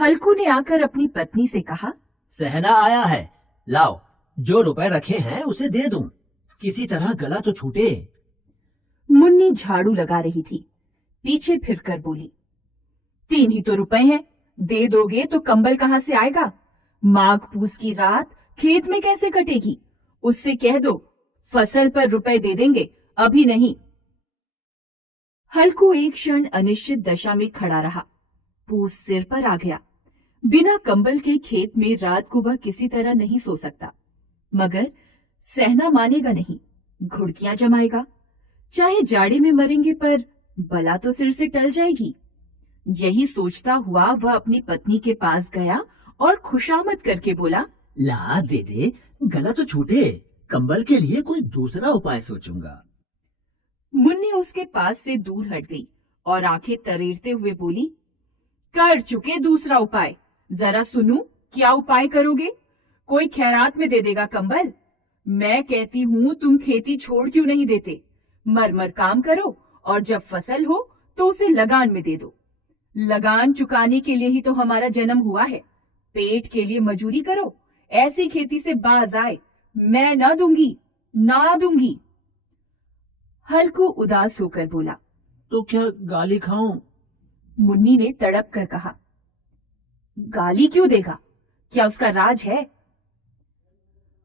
हल्कू ने आकर अपनी पत्नी से कहा, सहना आया है, लाओ जो रुपए रखे हैं उसे दे दूं, किसी तरह गला तो छूटे। मुन्नी झाड़ू लगा रही थी, पीछे फिरकर बोली, 3 ही तो रुपए हैं, दे दोगे तो कंबल कहां से आएगा? माघ पूस की रात खेत में कैसे कटेगी? उससे कह दो फसल पर रुपए दे देंगे, अभी नहीं। हल्कू एक क्षण अनिश्चित दशा में खड़ा रहा। पूस सिर पर आ गया। बिना कंबल के खेत में रात को वह किसी तरह नहीं सो सकता, मगर सहना मानेगा नहीं, घुड़कियां जमाएगा। चाहे जाड़े में मरेंगे पर बला तो सिर से टल जाएगी। यही सोचता हुआ वह अपनी पत्नी के पास गया और खुशामद करके बोला, ला दे दे, गला तो छूटे, कंबल के लिए कोई दूसरा उपाय सोचूंगा। मुन्नी उसके पास से दूर हट गई और आंखें तरेरते हुए बोली, कर चुके दूसरा उपाय, जरा सुनूं क्या उपाय करोगे? कोई खैरात में दे देगा कंबल? मैं कहती हूँ तुम खेती छोड़ क्यों नहीं देते? मर काम करो और जब फसल हो तो उसे लगान में दे दो। लगान चुकाने के लिए ही तो हमारा जन्म हुआ है। पेट के लिए मजूरी करो, ऐसी खेती से बाज आए मैं ना दूंगी, ना दूंगी। हल्कू उदास होकर बोला, तो क्या गाली खाऊं? मुन्नी ने तड़प कर कहा, गाली क्यों देगा? क्या उसका राज है?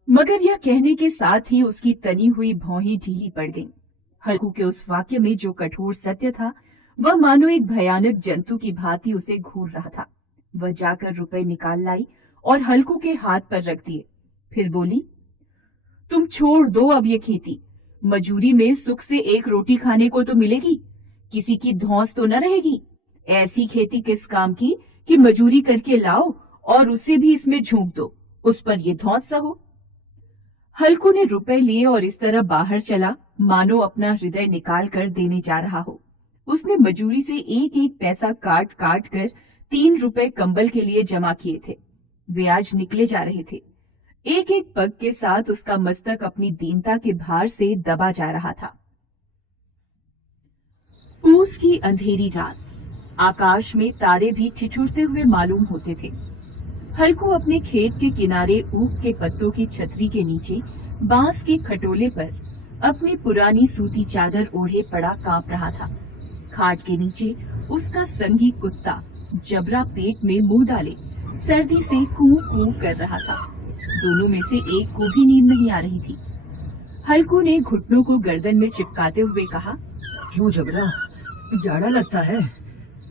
मगर यह कहने के साथ ही उसकी तनी हुई भौहें ढीली पड़ गईं। हल्कू के उस वाक्य में जो कठोर सत्य था, वह मानो एक भयानक जंतु की भांति उसे घूर रहा था। वह जाकर रुपए निकाल लाई और हल्कू के हाथ पर रख दिए। फिर बोली, तुम छोड़ दो अब ये खेती। मजूरी में सुख से एक रोटी खाने को तो मिलेगी, किसी की धौंस तो न रहेगी। ऐसी खेती किस काम की कि मजूरी करके लाओ और उसे भी इसमें झोंक दो, उस पर ये धौंस सहो। हल्कू ने रुपए लिए और इस तरह बाहर चला मानो अपना हृदय निकाल कर देने जा रहा हो। उसने मजूरी से एक एक पैसा काट काट कर 3 रुपए कंबल के लिए जमा किए थे। वे आज निकले जा रहे थे। एक एक पग के साथ उसका मस्तक अपनी दीनता के भार से दबा जा रहा था। पूस की अंधेरी रात, आकाश में तारे भी ठिठुरते हुए मालूम होते थे। हल्कू अपने खेत के किनारे ऊख के पत्तों की छतरी के नीचे बांस के खटोले पर अपनी पुरानी सूती चादर ओढ़े पड़ा कांप रहा था। खाट के नीचे उसका संगी कुत्ता जबरा पेट में मुंह डाले सर्दी से कूं कूं कर रहा था। दोनों में से एक को भी नींद नहीं आ रही थी। हल्कू ने घुटनों को गर्दन में चिपकाते हुए कहा, क्यों जबरा, जाड़ा लगता है?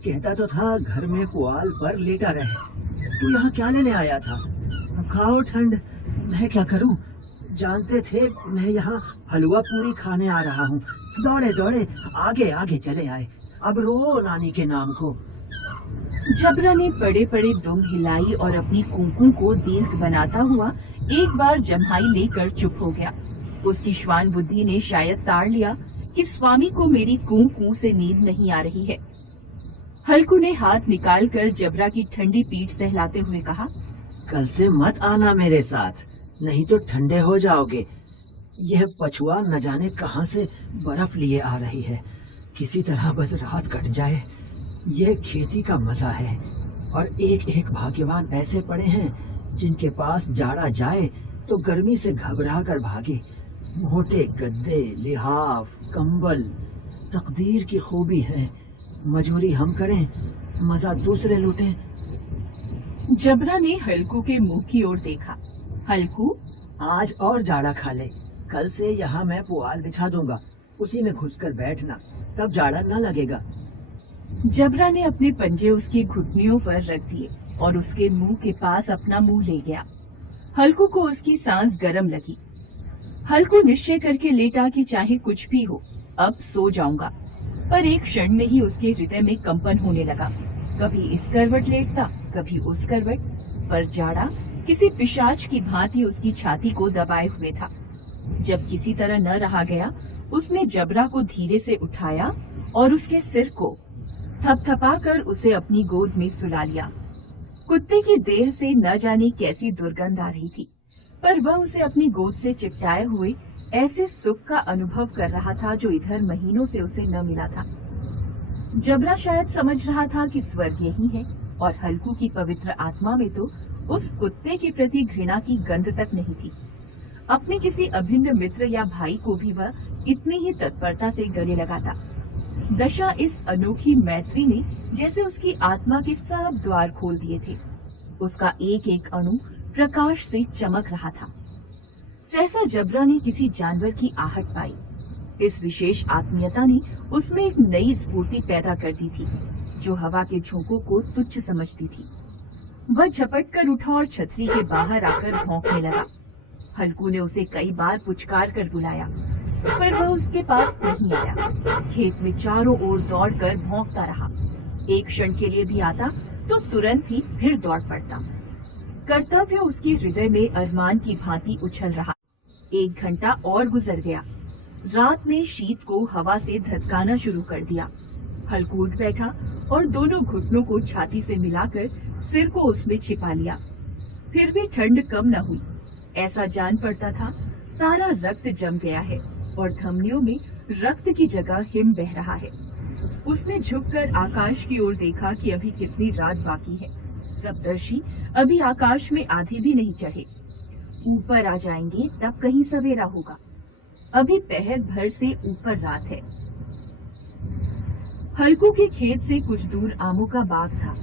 कहता तो था घर में पुआल पर लेटा रहे। तू यहाँ क्या लेने आया था? खाओ ठंड, मैं क्या करूं? जानते थे मैं यहाँ हलवा पूरी खाने आ रहा हूँ। दौड़े दौड़े आगे आगे चले आए, अब रो नानी के नाम को। जबरा ने पड़े पड़े दुम हिलाई और अपनी कुंकू को दीर्घ बनाता हुआ एक बार जम्हाई लेकर चुप हो गया। उसकी श्वान बुद्धि ने शायद ताड़ लिया कि स्वामी को मेरी कुंकू से नींद नहीं आ रही है। हल्कू ने हाथ निकालकर जबरा की ठंडी पीठ सहलाते हुए कहा, कल से मत आना मेरे साथ, नहीं तो ठंडे हो जाओगे। यह पछुआ न जाने कहां से बर्फ लिए आ रही है। किसी तरह बस रात कट जाए। यह खेती का मजा है और एक एक भाग्यवान ऐसे पड़े हैं जिनके पास जाड़ा जाए तो गर्मी से घबरा कर भागे। मोटे गद्दे, लिहाफ, कंबल तकदीर की खूबी है। मजूरी हम करें, मजा दूसरे लूटें। जबरा ने हल्कू के मुंह की ओर देखा। हल्कू, आज और जाड़ा खा ले। कल से यहाँ मैं पुआल बिछा दूंगा, उसी में घुसकर बैठना, तब जाड़ा न लगेगा। जबरा ने अपने पंजे उसकी घुटनियों पर रख दिए और उसके मुंह के पास अपना मुंह ले गया। हल्कू को उसकी सांस गर्म लगी। हल्कू निश्चय करके लेटा कि चाहे कुछ भी हो अब सो जाऊंगा, पर एक क्षण में ही उसके हृदय में कंपन होने लगा। कभी इस करवट लेटता, कभी उस करवट, पर जाड़ा किसी पिशाच की भांति उसकी छाती को दबाए हुए था। जब किसी तरह न रहा गया, उसने जबरा को धीरे से उठाया और उसके सिर को थपथपाकर उसे अपनी गोद में सुला लिया। कुत्ते की देह से न जाने कैसी दुर्गंध आ रही थी, पर वह उसे अपनी गोद से चिपटाए हुए ऐसे सुख का अनुभव कर रहा था जो इधर महीनों से उसे न मिला था। जबरा शायद समझ रहा था कि स्वर्ग यही है, और हल्कू की पवित्र आत्मा में तो उस कुत्ते के प्रति घृणा की गंध तक नहीं थी। अपने किसी अभिन्न मित्र या भाई को भी वह इतनी ही तत्परता से गले लगाता। दशा इस अनोखी मैत्री ने जैसे उसकी आत्मा के सब द्वार खोल दिए थे। उसका एक एक अणु प्रकाश से चमक रहा था। सहसा जबरा ने किसी जानवर की आहट पाई। इस विशेष आत्मीयता ने उसमें एक नई स्फूर्ति पैदा कर दी थी, जो हवा के झोंकों को तुच्छ समझती थी। वह झपट कर उठा और छतरी के बाहर आकर भौंकने लगा। हल्कू ने उसे कई बार पुचकार कर बुलाया, पर वह उसके पास नहीं आया। खेत में चारों ओर दौड़कर भौंकता रहा। एक क्षण के लिए भी आता तो तुरंत ही फिर दौड़ पड़ता। कर्तव्य उसके हृदय में अरमान की भांति उछल रहा। 1 घंटा और गुजर गया। रात ने शीत को हवा से धधकाना शुरू कर दिया। हल्कू उठ बैठा और दोनों घुटनों को छाती से मिलाकर सिर को उसमें छिपा लिया। फिर भी ठंड कम न हुई। ऐसा जान पड़ता था सारा रक्त जम गया है और धमनियों में रक्त की जगह हिम बह रहा है। उसने झुककर आकाश की ओर देखा कि अभी कितनी रात बाकी है। सप्तर्षि अभी आकाश में आधे भी नहीं चढ़े। ऊपर आ जाएंगे तब कहीं सवेरा होगा। अभी पहर भर से ऊपर रात है। हल्कू के खेत से कुछ दूर आमों का बाग था।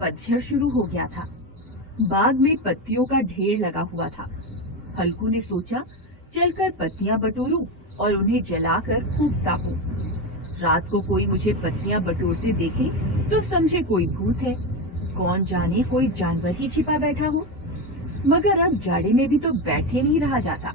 पतझड़ शुरू हो गया था। बाग में पत्तियों का ढेर लगा हुआ था। हल्कू ने सोचा चलकर पत्तियां बटोरूं और उन्हें जलाकर खूब तापूं। रात को कोई मुझे पत्तियां बटोरते देखे तो समझे कोई भूत है, कौन जाने कोई जानवर ही छिपा बैठा हो। मगर अब जाड़े में भी तो बैठे नहीं रहा जाता।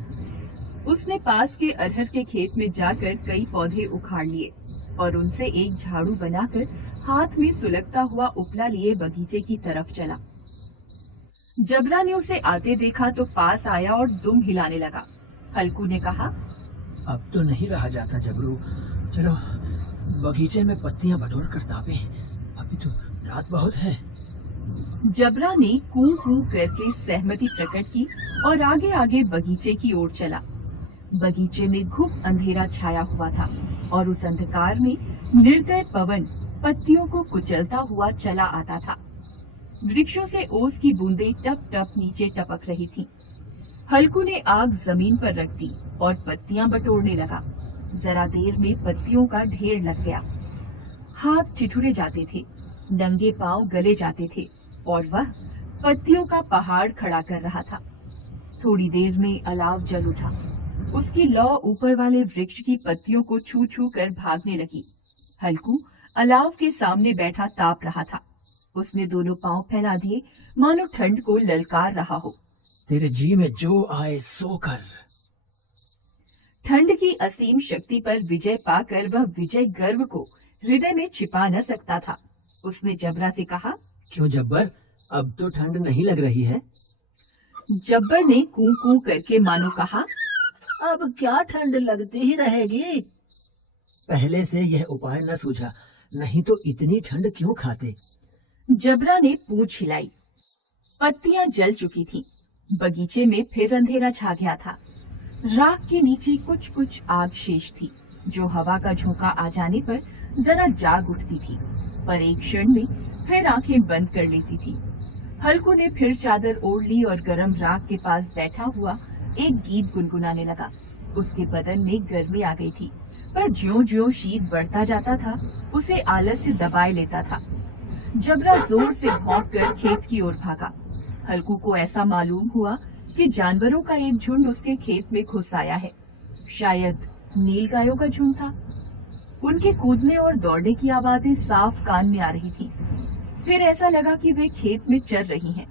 उसने पास के अरहर के खेत में जाकर कई पौधे उखाड़ लिए और उनसे एक झाड़ू बनाकर हाथ में सुलगता हुआ उपला लिए बगीचे की तरफ चला। जबरा ने उसे आते देखा तो पास आया और दुम हिलाने लगा। हल्कू ने कहा, अब तो नहीं रहा जाता जबरू, चलो बगीचे में पत्तियां बटोर कर तापें, अभी तो रात बहुत है। जबरा ने कूं कूं करके सहमति प्रकट की और आगे आगे बगीचे की ओर चला। बगीचे में घुप अंधेरा छाया हुआ था और उस अंधकार में निर्दय पवन पत्तियों को कुचलता हुआ चला आता था। वृक्षों से ओस की बूंदें टप टप नीचे टपक रही थीं। हल्कू ने आग जमीन पर रख दी और पत्तियां बटोरने लगा। जरा देर में पत्तियों का ढेर लग गया। हाथ ठिठुरे जाते थे, नंगे पांव गले जाते थे और वह पत्तियों का पहाड़ खड़ा कर रहा था। थोड़ी देर में अलाव जल उठा। उसकी लौ ऊपर वाले वृक्ष की पत्तियों को छू छू कर भागने लगी। हल्कू अलाव के सामने बैठा ताप रहा था। उसने दोनों पांव फैला दिए, मानो ठंड को ललकार रहा हो। तेरे जी में जो आए सो कर। ठंड की असीम शक्ति पर विजय पाकर वह विजय गर्व को हृदय में छिपा न सकता था। उसने जबरा से कहा, क्यों जब्बर, अब तो ठंड नहीं लग रही है? जब्बर ने कूं कूं करके मानो कहा, अब क्या ठंड लगती ही रहेगी। पहले से यह उपाय न सूझा, नहीं तो इतनी ठंड क्यों खाते। जबरा ने पूंछ हिलाई। पत्तियां जल चुकी थीं। बगीचे में फिर अंधेरा छा गया था। राख के नीचे कुछ कुछ आग शेष थी, जो हवा का झोंका आ जाने पर जरा जाग उठती थी, पर एक क्षण में फिर आंखें बंद कर लेती थी। हल्कू ने फिर चादर ओढ़ ली और गरम राख के पास बैठा हुआ एक गीत गुनगुनाने लगा। उसके बदन में गर्मी आ गई थी, पर ज्यों-ज्यों शीत बढ़ता जाता था, उसे आलस्य दबाए लेता था। जबरा जोर से भौंककर खेत की ओर भागा। हल्कू को ऐसा मालूम हुआ कि जानवरों का एक झुंड उसके खेत में घुस आया है। शायद नीलगायों का झुंड था। उनके कूदने और दौड़ने की आवाजें साफ कान में आ रही थीं। फिर ऐसा लगा कि वे खेत में चर रही हैं।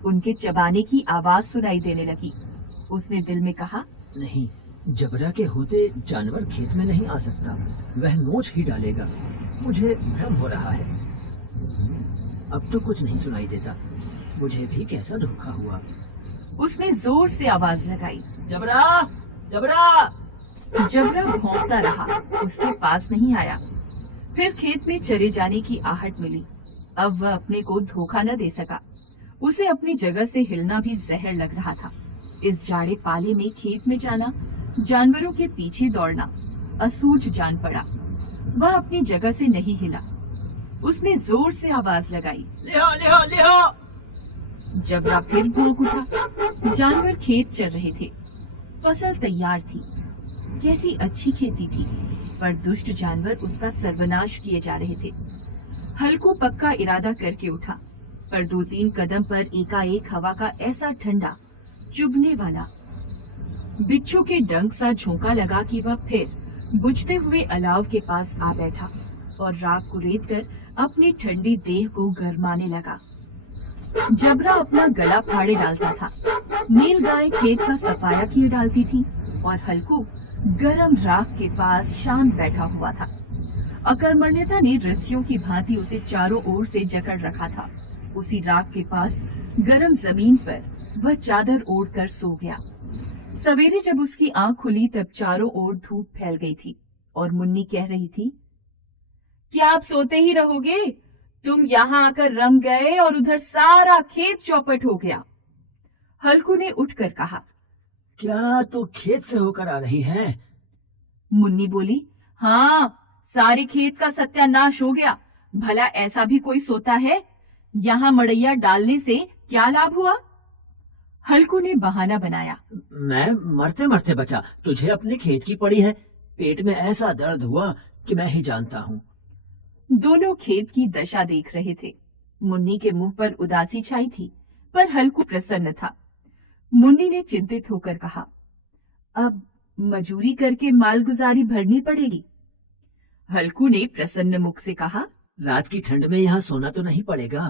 उनके चबाने की आवाज सुनाई देने लगी। उसने दिल में कहा, नहीं, जबरा के होते जानवर खेत में नहीं आ सकता, वह नोच ही डालेगा। मुझे भ्रम हो रहा है। अब तो कुछ नहीं सुनाई देता, मुझे भी कैसा धोखा हुआ। उसने जोर से आवाज लगाई, जबरा, जबरा। जबरा भौंकता रहा, उसके पास नहीं आया। फिर खेत में चरे जाने की आहट मिली। अब वह अपने को धोखा न दे सका। उसे अपनी जगह से हिलना भी जहर लग रहा था। इस जाड़े पाले में खेत में जाना, जानवरों के पीछे दौड़ना असूझ जान पड़ा। वह अपनी जगह से नहीं हिला। उसने जोर से आवाज लगाई, लिहो लिहो लिहो। जबरा फिर भौंक उठा। जानवर खेत चर रहे थे। फसल तैयार थी। कैसी अच्छी खेती थी, पर दुष्ट जानवर उसका सर्वनाश किए जा रहे थे। हल्कू पक्का इरादा करके उठा, पर 2-3 कदम पर एकाएक हवा का ऐसा ठंडा, चुभने वाला, बिच्छू के डंक सा झोंका लगा कि वह फिर बुझते हुए अलाव के पास आ बैठा और राख को रेत कर अपनी ठंडी देह को गरमाने लगा। जबरा अपना गला फाड़े डालता था। नील गाय खेत का सफाया किए डालती थी और हल्कू गरम राख के पास शांत बैठा हुआ था। अकर्मण्यता ने रस्सियों की भांति उसे चारों ओर से जकड़ रखा था। उसी राख के पास गरम जमीन पर वह चादर ओढ़कर सो गया। सवेरे जब उसकी आंख खुली तब चारों ओर धूप फैल गई थी और मुन्नी कह रही थी, क्या आप सोते ही रहोगे? तुम यहाँ आकर रम गए और उधर सारा खेत चौपट हो गया। हल्कू ने उठकर कहा, क्या तू खेत से होकर आ रही है? मुन्नी बोली, हाँ, सारे खेत का सत्यानाश हो गया। भला ऐसा भी कोई सोता है? यहाँ मड़ैया डालने से क्या लाभ हुआ? हल्कू ने बहाना बनाया, मैं मरते मरते बचा, तुझे अपने खेत की पड़ी है। पेट में ऐसा दर्द हुआ कि मैं ही जानता हूँ। दोनों खेत की दशा देख रहे थे। मुन्नी के मुंह पर उदासी छाई थी, पर हल्कू प्रसन्न था। मुन्नी ने चिंतित होकर कहा, अब मजूरी करके मालगुजारी भरनी पड़ेगी। हल्कू ने प्रसन्न मुख से कहा, रात की ठंड में यहाँ सोना तो नहीं पड़ेगा।